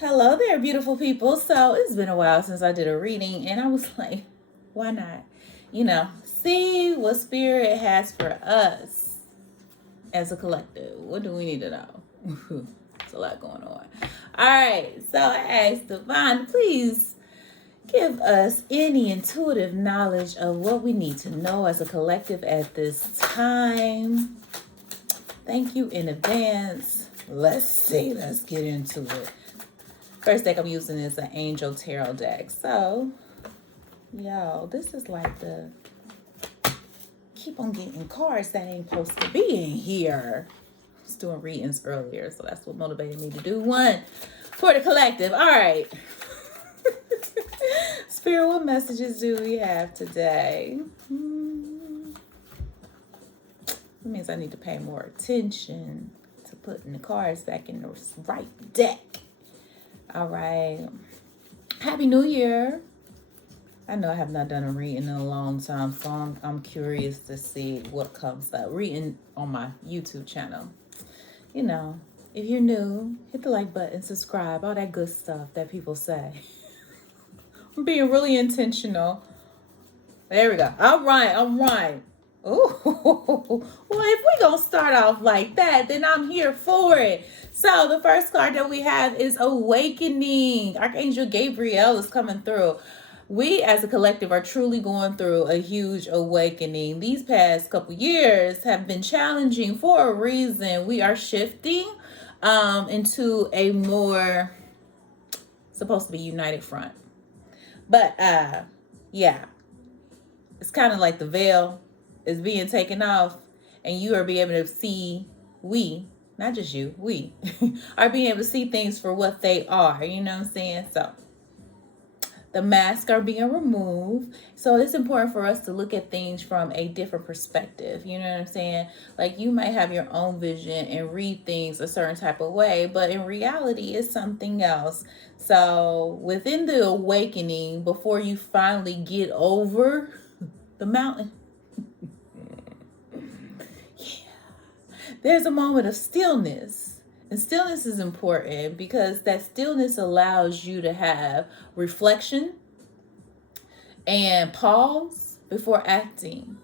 Hello there, beautiful people. So it's been a while since I did a reading, and I was like, why not? See what Spirit has for us as a collective. What do we need to know? It's a lot going on. All right, so I asked Divine, please give us any intuitive knowledge of what we need to know as a collective at this time. Thank you in advance. Let's get into it. First deck I'm using is an Angel Tarot deck. So, yo, this is like the keep on getting cards that ain't supposed to be in here. I was doing readings earlier, so that's what motivated me to do one for the collective. All right. Spirit, what messages do we have today? That means I need to pay more attention to putting the cards back in the right deck. All right. Happy New Year. I know I have not done a reading in a long time, so I'm curious to see what comes up. Reading on my YouTube channel. If you're new, hit the like button, subscribe, all that good stuff that people say. I'm being really intentional. There we go. All right. Oh, well, if we're going to start off like that, then I'm here for it. So the first card that we have is Awakening. Archangel Gabriel is coming through. We as a collective are truly going through a huge awakening. These past couple years have been challenging for a reason. We are shifting into a more supposed to be united front. But yeah, it's kind of like the veil is being taken off, and you are being able to see, not just you, we are being able to see things for what they are. You know what I'm saying? So the masks are being removed. So it's important for us to look at things from a different perspective. You know what I'm saying? Like, you might have your own vision and read things a certain type of way, but in reality, it's something else. So within the awakening, before you finally get over the mountain, there's a moment of stillness. And stillness is important because that stillness allows you to have reflection and pause before acting.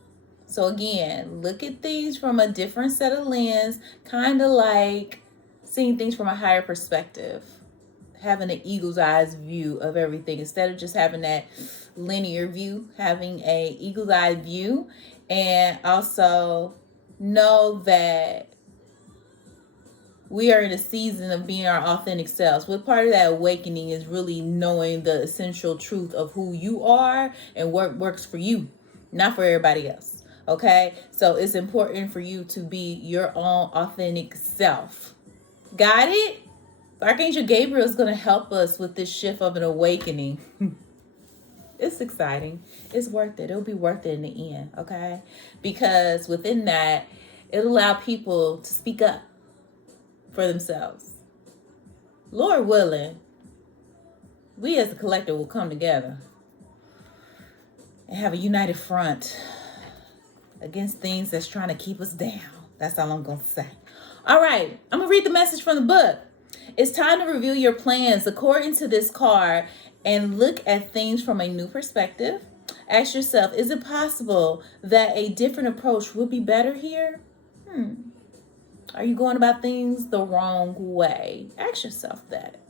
So again, look at things from a different set of lens, kind of like seeing things from a higher perspective, having an eagle's eyes view of everything instead of just having that linear view, having a eagle's eye view. And also know that we are in a season of being our authentic selves. What part of that awakening is really knowing the essential truth of who you are and what works for you, not for everybody else. Okay? So it's important for you to be your own authentic self. Got it? Archangel Gabriel is going to help us with this shift of an awakening. It's exciting. It's worth it. It'll be worth it in the end, okay? Because within that, it'll allow people to speak up for themselves. Lord willing, we as a collective will come together and have a united front against things that's trying to keep us down. That's all I'm going to say. All right, I'm going to read the message from the book. It's time to review your plans according to this card and look at things from a new perspective. Ask yourself, is it possible that a different approach would be better here? Are you going about things the wrong way? Ask yourself that.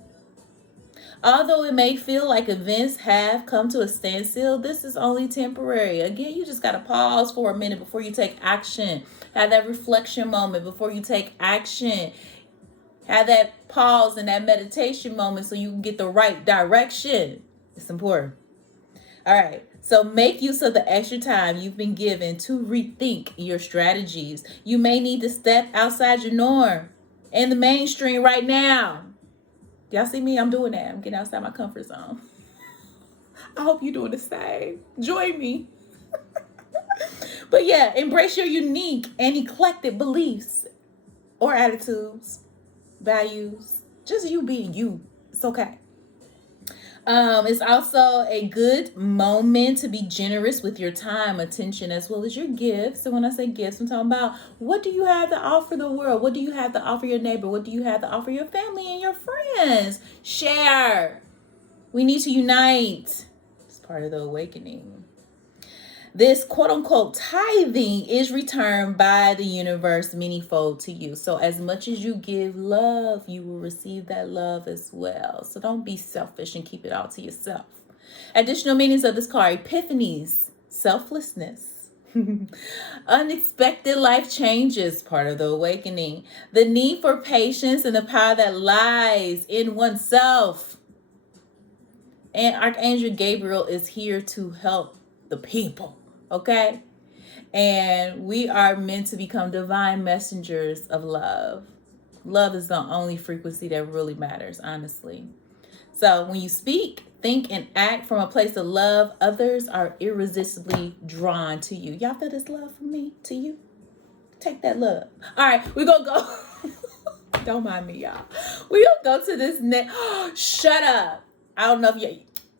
Although it may feel like events have come to a standstill, this is only temporary. Again, you just got to pause for a minute before you take action. Have that reflection moment before you take action. Have that pause and that meditation moment so you can get the right direction. It's important. All right. So make use of the extra time you've been given to rethink your strategies. You may need to step outside your norm and the mainstream right now. Y'all see me? I'm doing that. I'm getting outside my comfort zone. I hope you're doing the same. Join me. But yeah, embrace your unique and eclectic beliefs or attitudes, values. Just you being you. It's okay. It's also a good moment to be generous with your time, attention, as well as your gifts. So when I say gifts, I'm talking about what do you have to offer the world? What do you have to offer your neighbor? What do you have to offer your family and your friends? Share. We need to unite. It's part of the awakening. This quote unquote tithing is returned by the universe manyfold to you. So, as much as you give love, you will receive that love as well. So, don't be selfish and keep it all to yourself. Additional meanings of this card: epiphanies, selflessness, unexpected life changes, part of the awakening, the need for patience and the power that lies in oneself. And Archangel Gabriel is here to help the people. Okay? And we are meant to become divine messengers of love. Love is the only frequency that really matters, honestly. So when you speak, think, and act from a place of love, others are irresistibly drawn to you. Y'all feel this love from me to you? Take that love. All right, we're going to go. Don't mind me, y'all. We're going to go to this next. Shut up. I don't know if you...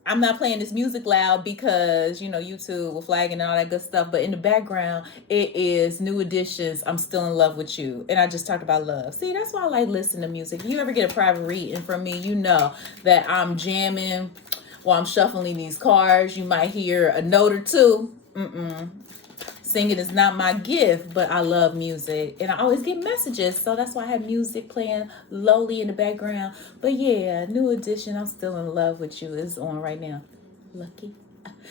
I'm not playing this music loud because, YouTube will flag and all that good stuff. But in the background, it is New Editions, I'm Still in Love with You. And I just talked about love. See, that's why I like listening to music. If you ever get a private reading from me, you know that I'm jamming while I'm shuffling these cards. You might hear a note or two. Singing is not my gift, but I love music. And I always get messages. So that's why I have music playing lowly in the background. But yeah, New Edition, I'm Still in Love with You is on right now. Lucky,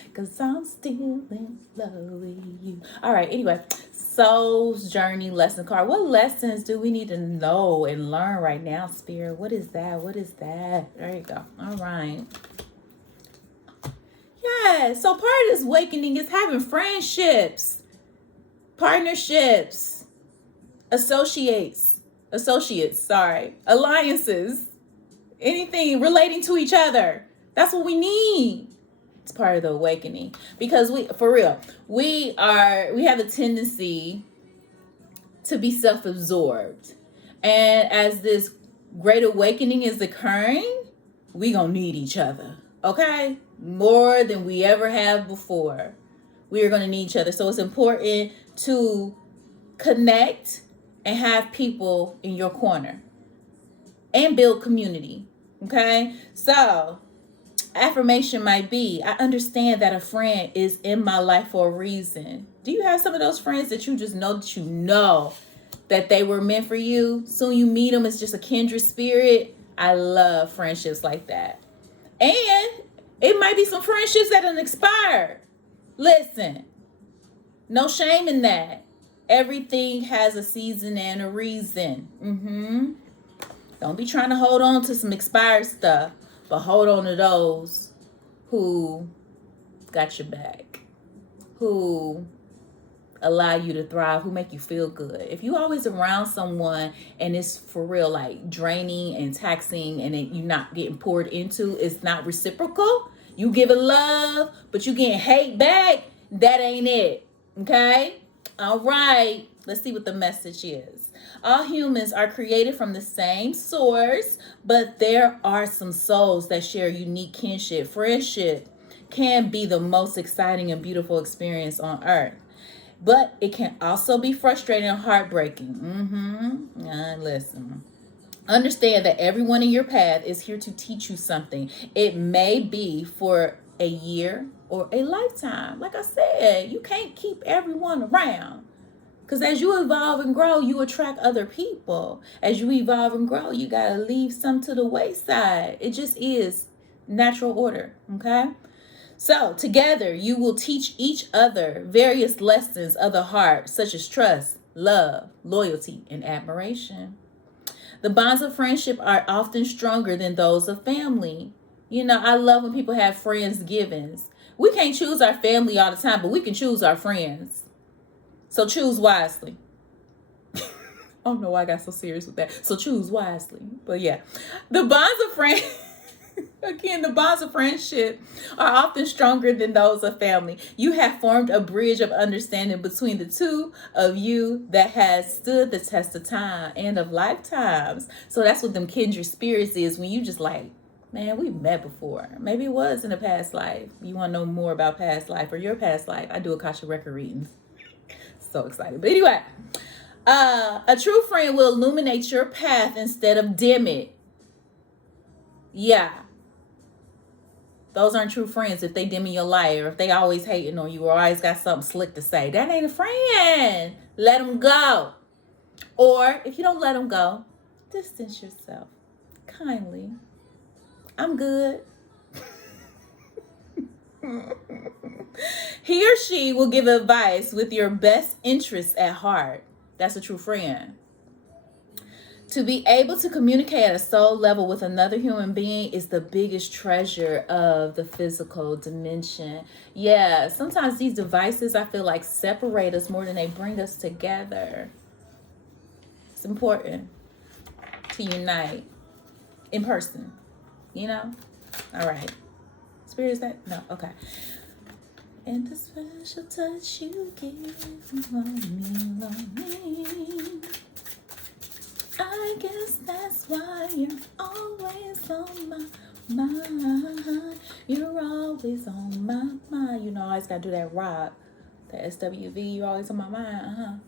because I'm still in love with you. All right, anyway. Soul's Journey lesson card. What lessons do we need to know and learn right now, Spirit? What is that? What is that? There you go. All right. Yeah, so part of this awakening is having friendships, partnerships, alliances, anything relating to each other. That's what we need. It's part of the awakening because we have a tendency to be self-absorbed. And as this great awakening is occurring, we gonna need each other, okay? More than we ever have before. We are gonna need each other. So it's important to connect and have people in your corner and build community, okay? So affirmation might be, I understand that a friend is in my life for a reason. Do you have some of those friends that you just know that they were meant for you? Soon you meet them, it's just a kindred spirit. I love friendships like that. And it might be some friendships that done expired. Listen, no shame in that. Everything has a season and a reason. Don't be trying to hold on to some expired stuff, but hold on to those who got your back, who allow you to thrive, who make you feel good. If you always around someone and it's for real like draining and taxing and you're not getting poured into, it's not reciprocal. You giving love, but you getting hate back, that ain't it. Okay? All right. Let's see what the message is. All humans are created from the same source, but there are some souls that share unique kinship. Friendship can be the most exciting and beautiful experience on earth, but it can also be frustrating and heartbreaking. Listen. Understand that everyone in your path is here to teach you something. It may be for a year or a lifetime. Like I said, you can't keep everyone around. Because as you evolve and grow, you attract other people. As you evolve and grow, you got to leave some to the wayside. It just is natural order, okay? So together, you will teach each other various lessons of the heart, such as trust, love, loyalty, and admiration. The bonds of friendship are often stronger than those of family. I love when people have friendsgivings. We can't choose our family all the time, but we can choose our friends. So choose wisely. I don't know why I got so serious with that. So choose wisely. But yeah, the bonds of friendship are often stronger than those of family. You have formed a bridge of understanding between the two of you that has stood the test of time and of lifetimes. So that's what them kindred spirits is, when you just like Man, we met before. Maybe it was in a past life. You want to know more about past life or your past life? I do Akasha record readings. So excited. But anyway, a true friend will illuminate your path instead of dim it. Yeah. Those aren't true friends if they dim your light or if they always hating on you or always got something slick to say. That ain't a friend. Let them go. Or if you don't let them go, distance yourself kindly. I'm good. He or she will give advice with your best interests at heart. That's a true friend. To be able to communicate at a soul level with another human being is the biggest treasure of the physical dimension. Yeah, sometimes these devices, I feel like, separate us more than they bring us together. It's important to unite in person, you know? All right. Spirit, is that? No, okay. And the special touch you give on me. I guess that's why you're always on my mind. You're always on my mind. You know, I always gotta do that rock. The SWV, you're always on my mind.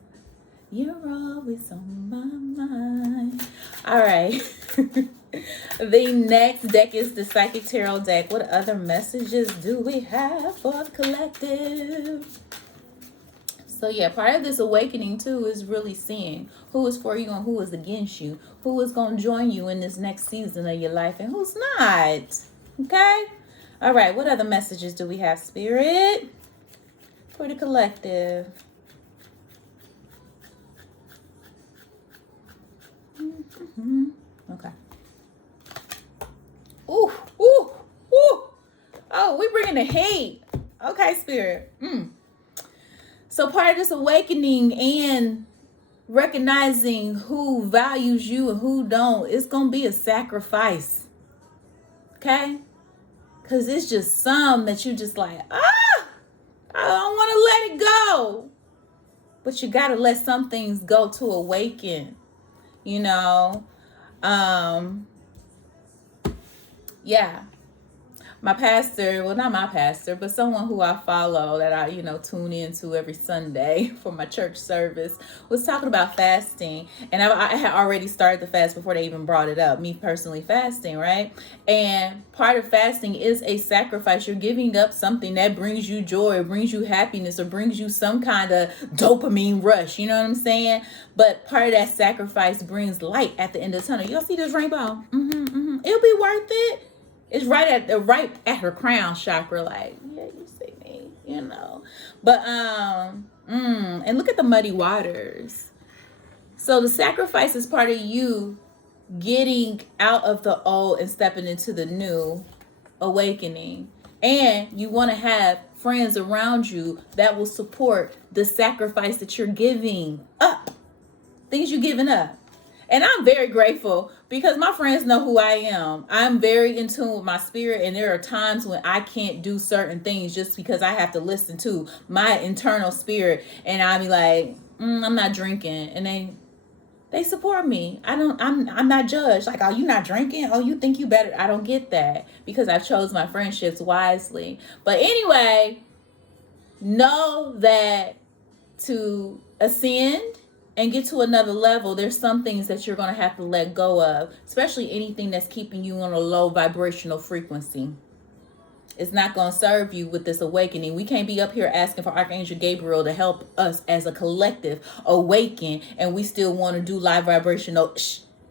You're always on my mind. All right. The next deck is the Psychic Tarot deck. What other messages do we have for the collective? So yeah, part of this awakening too is really seeing who is for you and who is against you, who is going to join you in this next season of your life and who's not. Okay? All right, what other messages do we have, Spirit, for the collective? Mm-hmm. Okay. Ooh, ooh, ooh. Oh, we bringing the heat. Okay, Spirit. So part of this awakening and recognizing who values you and who don't, it's going to be a sacrifice. Okay? Because it's just some that you just like, I don't want to let it go. But you got to let some things go to awaken. You know? Yeah. My pastor, well, not my pastor, but someone who I follow that I, tune into every Sunday for my church service was talking about fasting. And I had already started the fast before they even brought it up, me personally fasting, right? And part of fasting is a sacrifice. You're giving up something that brings you joy or brings you happiness or brings you some kind of dopamine rush. You know what I'm saying? But part of that sacrifice brings light at the end of the tunnel. Y'all see this rainbow? It'll be worth it. It's right at her crown chakra, like, yeah, you see me, But and look at the muddy waters. So the sacrifice is part of you getting out of the old and stepping into the new, awakening. And you want to have friends around you that will support the sacrifice that you're giving up. Things you're giving up. And I'm very grateful because my friends know who I am. I'm very in tune with my spirit, and there are times when I can't do certain things just because I have to listen to my internal spirit, and I'll be like, I'm not drinking, and they support me. I'm not judged. Like, oh, you not drinking? Oh, you think you better? I don't get that because I've chose my friendships wisely. But anyway, know that to ascend and get to another level, there's some things that you're going to have to let go of, especially anything that's keeping you on a low vibrational frequency. It's not going to serve you with this awakening. We can't be up here asking for Archangel Gabriel to help us as a collective awaken, and we still want to do live vibrational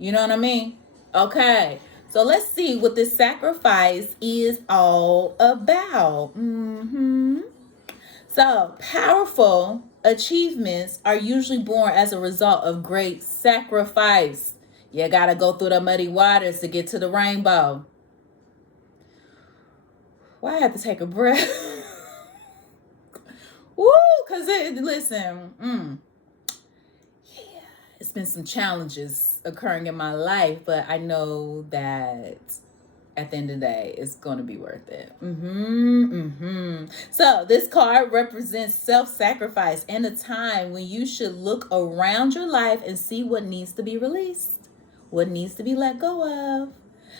you know what I mean? Okay, so let's see what this sacrifice is all about. So powerful achievements are usually born as a result of great sacrifice. You gotta go through the muddy waters to get to the rainbow. Why I have to take a breath? Woo, because listen, yeah, it's been some challenges occurring in my life, but I know that at the end of the day, it's going to be worth it. So this card represents self-sacrifice and a time when you should look around your life and see what needs to be released, what needs to be let go of.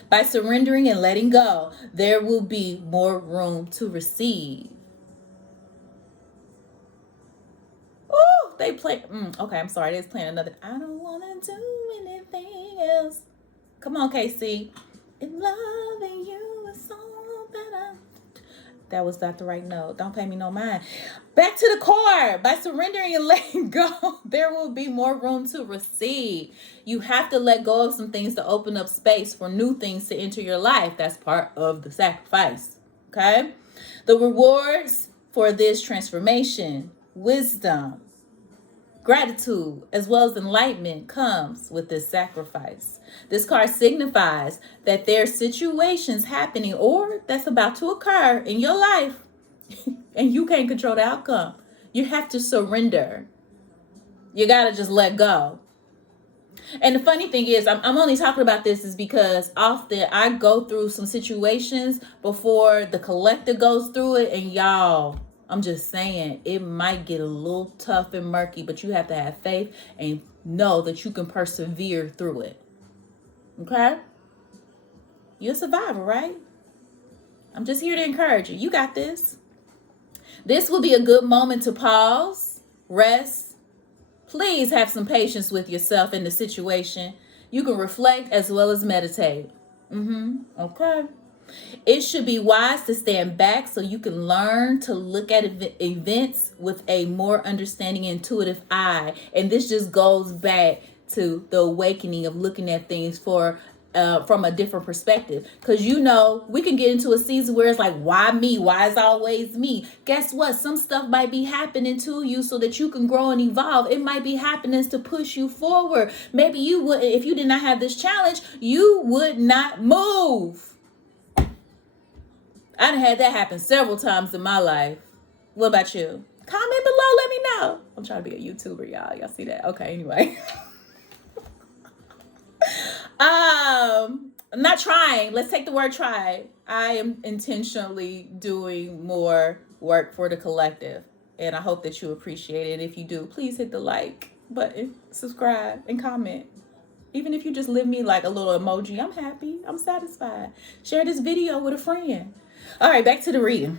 By surrendering and letting go, there will be more room to receive. Oh, they play. Okay, I'm sorry. They're playing another. I don't want to do anything else. Come on, KC. If loving you is all that I. That was not the right note. Don't pay me no mind. Back to the core. By surrendering and letting go, there will be more room to receive. You have to let go of some things to open up space for new things to enter your life. That's part of the sacrifice. Okay? The rewards for this transformation, wisdom, gratitude, as well as enlightenment comes with this sacrifice. This card signifies that there are situations happening or that's about to occur in your life and you can't control the outcome. You have to surrender. You got to just let go. And the funny thing is, I'm only talking about this is because often I go through some situations before the collective goes through it, and y'all, I'm just saying, it might get a little tough and murky, but you have to have faith and know that you can persevere through it. Okay? You're a survivor, right? I'm just here to encourage you. You got this. This will be a good moment to pause, rest. Please have some patience with yourself in the situation. You can reflect as well as meditate. Okay. It should be wise to stand back so you can learn to look at events with a more understanding, intuitive eye. And this just goes back to the awakening of looking at things from a different perspective. Because we can get into a season where it's like, why me? Why is always me? Guess what? Some stuff might be happening to you so that you can grow and evolve. It might be happening to push you forward. Maybe you would, if you did not have this challenge, you would not move. I done had that happen several times in my life. What about you? Comment below, let me know. I'm trying to be a YouTuber, y'all. Y'all see that? Okay, anyway. I'm not trying. Let's take the word try. I am intentionally doing more work for the collective, and I hope that you appreciate it. If you do, please hit the like button, subscribe, and comment. Even if you just leave me like a little emoji, I'm happy. I'm satisfied. Share this video with a friend. All right, back to the reading.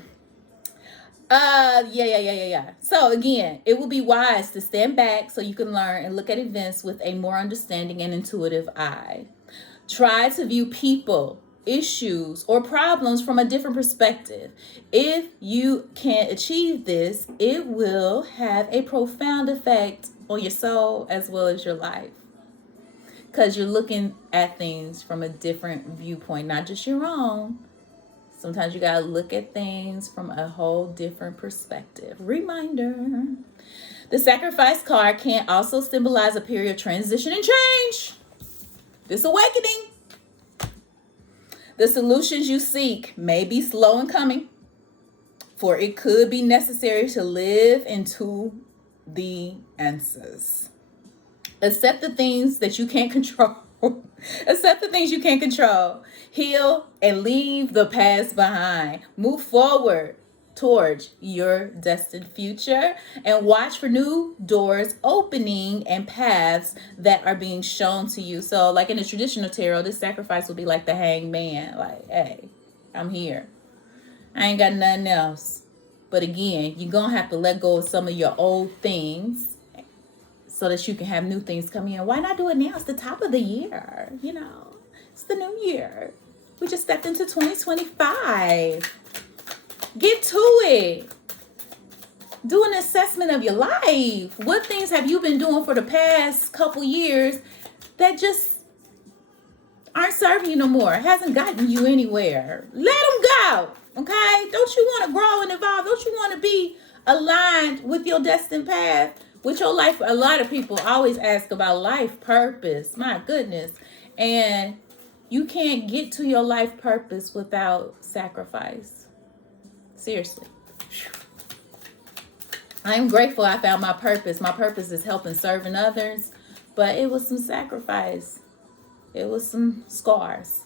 Yeah. So again, it will be wise to stand back so you can learn and look at events with a more understanding and intuitive eye. Try to view people, issues, or problems from a different perspective. If you can achieve this, it will have a profound effect on your soul as well as your life. Because you're looking at things from a different viewpoint, not just your own. Sometimes you got to look at things from a whole different perspective. Reminder. The sacrifice card can also symbolize a period of transition and change. This awakening. The solutions you seek may be slow in coming, for it could be necessary to live into the answers. Accept the things that you can't control. Accept the things you can't control. Heal and leave the past behind. Move forward towards your destined future and watch for new doors opening and paths that are being shown to you. So like in the traditional tarot, this sacrifice will be like the hangman. Like, hey, I'm here. I ain't got nothing else. But again, you're going to have to let go of some of your old things so that you can have new things come in. Why not do it now? It's the top of the year. It's the new year. We just stepped into 2025. Get to it. Do an assessment of your life. What things have you been doing for the past couple years that just aren't serving you no more? Hasn't gotten you anywhere. Let them go. Okay? Don't you want to grow and evolve? Don't you want to be aligned with your destined path? With your life? A lot of people always ask about life purpose. My goodness. And you can't get to your life purpose without sacrifice. Seriously. I'm grateful I found my purpose. My purpose is helping, serving others. But it was some sacrifice. It was some scars.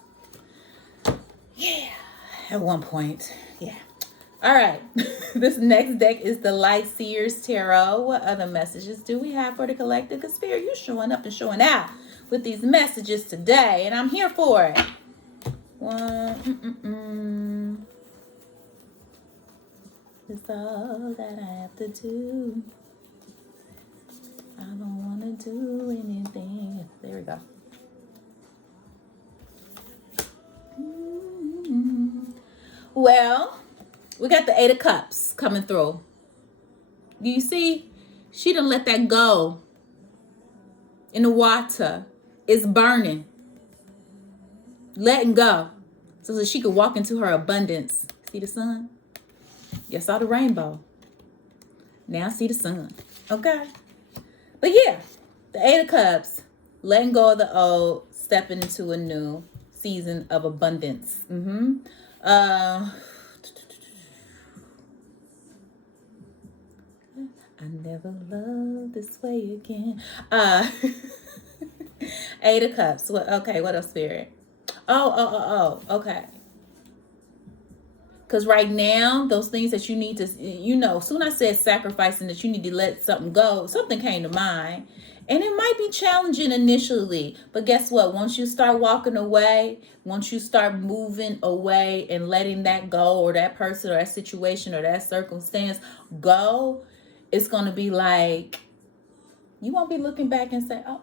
Yeah. At one point. Yeah. All right. This next deck is the Light Seers Tarot. What other messages do we have for the collective? Because Spirit, you showing up and showing out with these messages today, and I'm here for it. It's all that I have to do. I don't want to do anything. There we go. Well, we got the Eight of Cups coming through. Do you see? She done let that go in the water. It's burning. Letting go. So that she could walk into her abundance. See the sun? You saw the rainbow. Now see the sun. Okay? But yeah, the Eight of Cups. Letting go of the old. Stepping into a new season of abundance. I never loved this way again. Eight of Cups. What? Okay, what else, Spirit? Okay. Because right now, those things that you need to, soon I said sacrificing, that you need to let something go, something came to mind. And it might be challenging initially, but guess what? Once you start walking away, once you start moving away and letting that go, or that person or that situation or that circumstance go, it's going to be like, you won't be looking back and say, oh,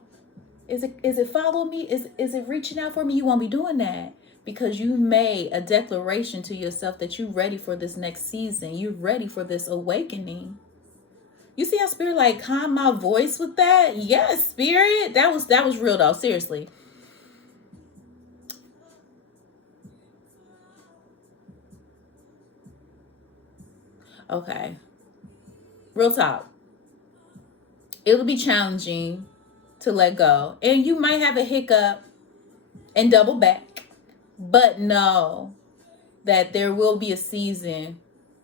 is it follow me? Is it reaching out for me? You won't be doing that because you made a declaration to yourself that you're ready for this next season. You're ready for this awakening. You see how Spirit like calmed my voice with that? Yes, Spirit. That was real though. Seriously. Okay. Real talk. It'll be challenging to let go. And you might have a hiccup and double back. But know that there will be a season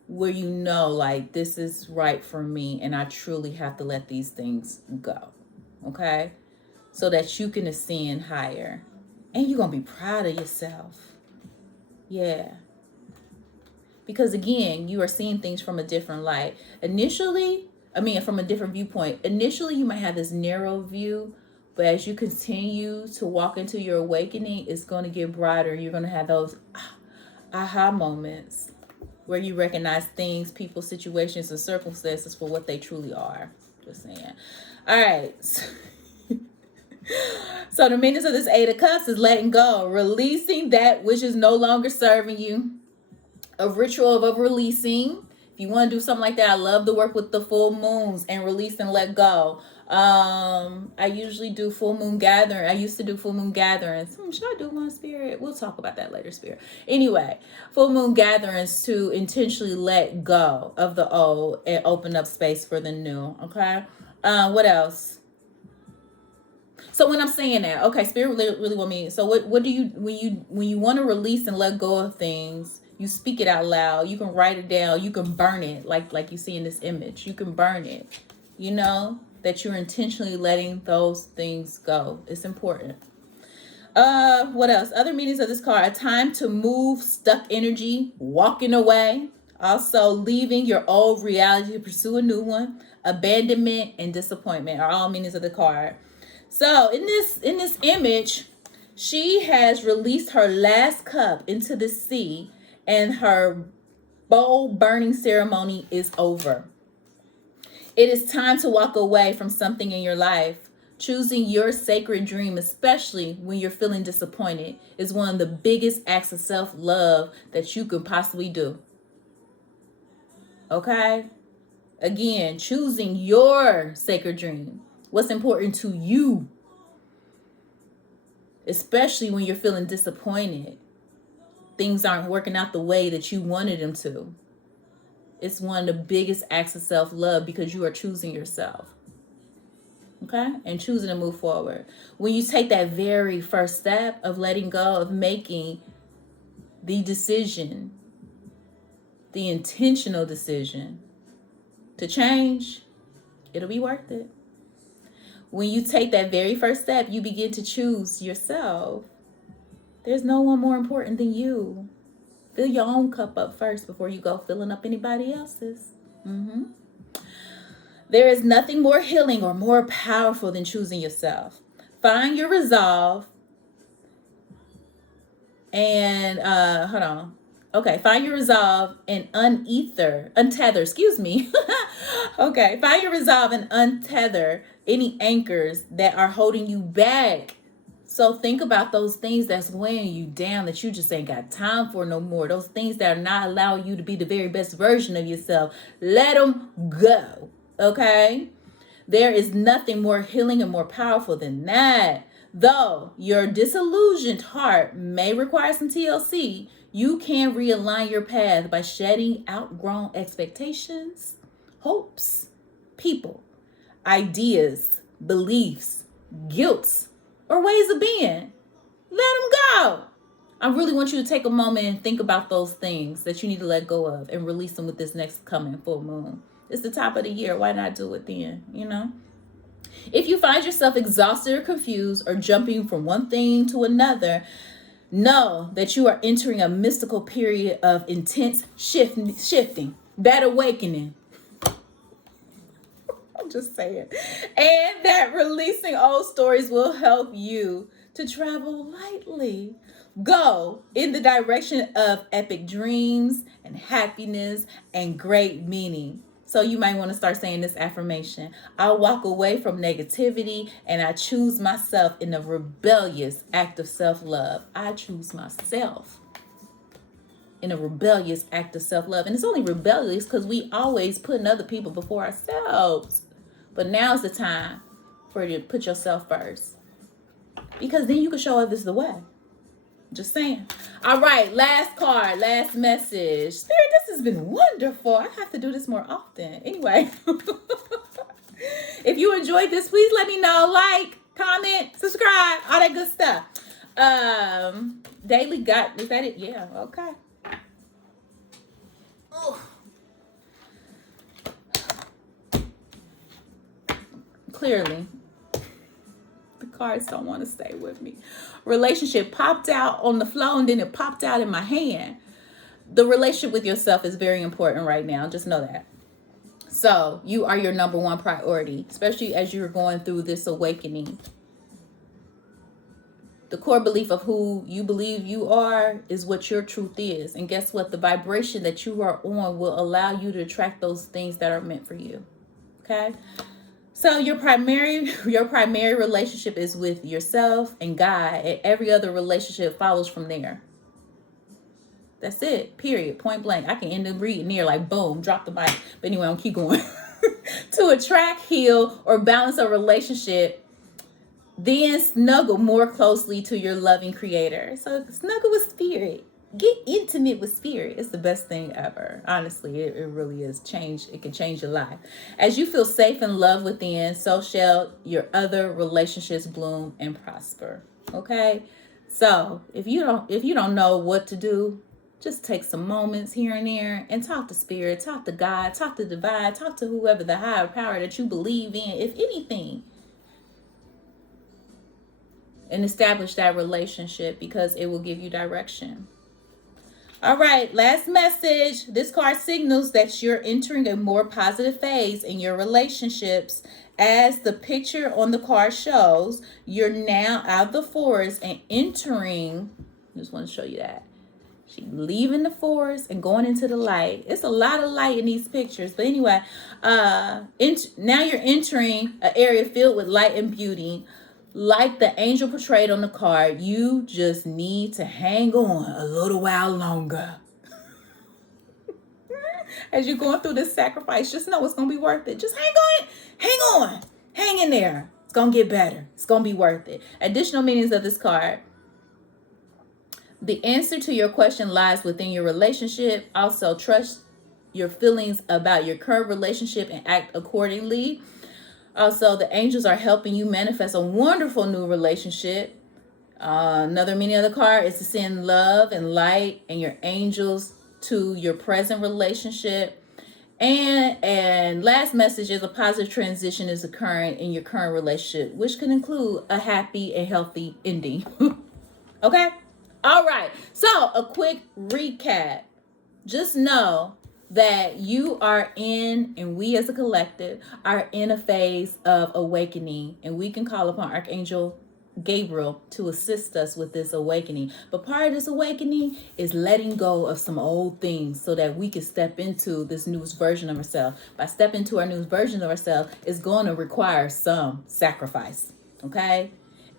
where you know, like, this is right for me and I truly have to let these things go. Okay? So that you can ascend higher. And you're going to be proud of yourself. Yeah. Because again, you are seeing things from a different light. From a different viewpoint. Initially, you might have this narrow view, but as you continue to walk into your awakening, it's going to get brighter. You're going to have those aha moments where you recognize things, people, situations, and circumstances for what they truly are. Just saying. All right. So the meaning of this Eight of Cups is letting go, releasing that which is no longer serving you. A ritual of releasing. If you want to do something like that, I love to work with the full moons and release and let go. I usually do full moon gathering. I used to do full moon gatherings. Should I do one, Spirit? We'll talk about that later, Spirit. Anyway, full moon gatherings to intentionally let go of the old and open up space for the new. Okay. What else? So when I'm saying that, okay, Spirit really want me. So what do you when you want to release and let go of things? You speak it out loud. You can write it down. You can burn it like you see in this image. You can burn it. You know that you're intentionally letting those things go. It's important. What else? Other meanings of this card: a time to move stuck energy, walking away. Also, leaving your old reality to pursue a new one. Abandonment and disappointment are all meanings of the card. So in this image, she has released her last cup into the sea, and her bowl burning ceremony is over. It is time to walk away from something in your life. Choosing your sacred dream, especially when you're feeling disappointed, is one of the biggest acts of self-love that you could possibly do. Okay? Again, choosing your sacred dream. What's important to you, especially when you're feeling disappointed. Things aren't working out the way that you wanted them to. It's one of the biggest acts of self-love because you are choosing yourself. Okay? And choosing to move forward. When you take that very first step of letting go, of making the decision, the intentional decision to change, it'll be worth it. When you take that very first step, you begin to choose yourself. There's no one more important than you. Fill your own cup up first before you go filling up anybody else's. There is nothing more healing or more powerful than choosing yourself. Find your resolve And hold on. Okay, find your resolve and untether, excuse me. Okay, find your resolve and untether any anchors that are holding you back. So think about those things that's weighing you down that you just ain't got time for no more. Those things that are not allowing you to be the very best version of yourself. Let them go. Okay? There is nothing more healing and more powerful than that. Though your disillusioned heart may require some TLC, you can realign your path by shedding outgrown expectations, hopes, people, ideas, beliefs, guilts, or ways of being. Let them go. I really want you to take a moment and think about those things that you need to let go of and release them with this next coming full moon. It's the top of the year. Why not do it then? You know? If you find yourself exhausted or confused or jumping from one thing to another, know that you are entering a mystical period of intense shifting, that awakening. I'm just saying. And that releasing old stories will help you to travel lightly. Go in the direction of epic dreams and happiness and great meaning. So you might want to start saying this affirmation. I walk away from negativity and I choose myself in a rebellious act of self-love. I choose myself in a rebellious act of self-love. And it's only rebellious because we always putting other people before ourselves. But now's the time for you to put yourself first. Because then you can show others the way. Just saying. All right, last card, last message. Spirit, this has been wonderful. I have to do this more often. Anyway, if you enjoyed this, please let me know. Like, comment, subscribe, all that good stuff. Daily got, is that it? Yeah, okay. Ugh. Clearly, the cards don't want to stay with me. Relationship popped out on the floor and then it popped out in my hand. The relationship with yourself is very important right now. Just know that. So you are your number one priority, especially as you're going through this awakening. The core belief of who you believe you are is what your truth is. And guess what? The vibration that you are on will allow you to attract those things that are meant for you. Okay? So your primary relationship is with yourself and God, and every other relationship follows from there. That's it, period, point blank. I can end up reading here like boom, drop the mic. But anyway, I'll keep going. To attract, heal, or balance a relationship, then snuggle more closely to your loving creator. So snuggle with spirit. Get intimate with spirit. It's the best thing ever. Honestly, it really is. It can change your life. As you feel safe and loved within, so shall your other relationships bloom and prosper. Okay? So if you don't know what to do, just take some moments here and there and talk to spirit, talk to God, talk to divine, talk to whoever the higher power that you believe in, if anything. And establish that relationship because it will give you direction. All right, last message. This card signals that you're entering a more positive phase in your relationships. As the picture on the card shows, you're now out of the forest and entering. I just want to show you that. She's leaving the forest and going into the light. It's a lot of light in these pictures. But anyway, now you're entering an area filled with light and beauty. Like the angel portrayed on the card, you just need to hang on a little while longer. As you're going through this sacrifice, just know it's going to be worth it. Just hang in there. It's going to get better. It's going to be worth it. Additional meanings of this card. The answer to your question lies within your relationship. Also, trust your feelings about your current relationship and act accordingly. Also, the angels are helping you manifest a wonderful new relationship. Another meaning of the card is to send love and light and your angels to your present relationship. And last message is a positive transition is occurring in your current relationship, which can include a happy and healthy ending. Okay? All right. So a quick recap. Just know that you are and we as a collective are in a phase of awakening, and we can call upon Archangel Gabriel to assist us with this awakening. But part of this awakening is letting go of some old things so that we can step into this new version of ourselves. By stepping into our new version of ourselves, it's going to require some sacrifice. Okay?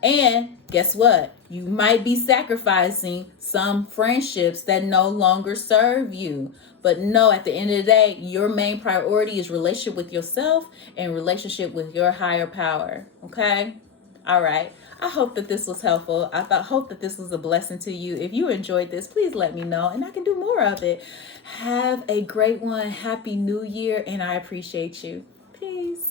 And guess what? You might be sacrificing some friendships that no longer serve you. But no, at the end of the day, your main priority is relationship with yourself and relationship with your higher power. Okay? All right. I hope that this was helpful. Hope that this was a blessing to you. If you enjoyed this, please let me know and I can do more of it. Have a great one. Happy New Year, and I appreciate you. Peace.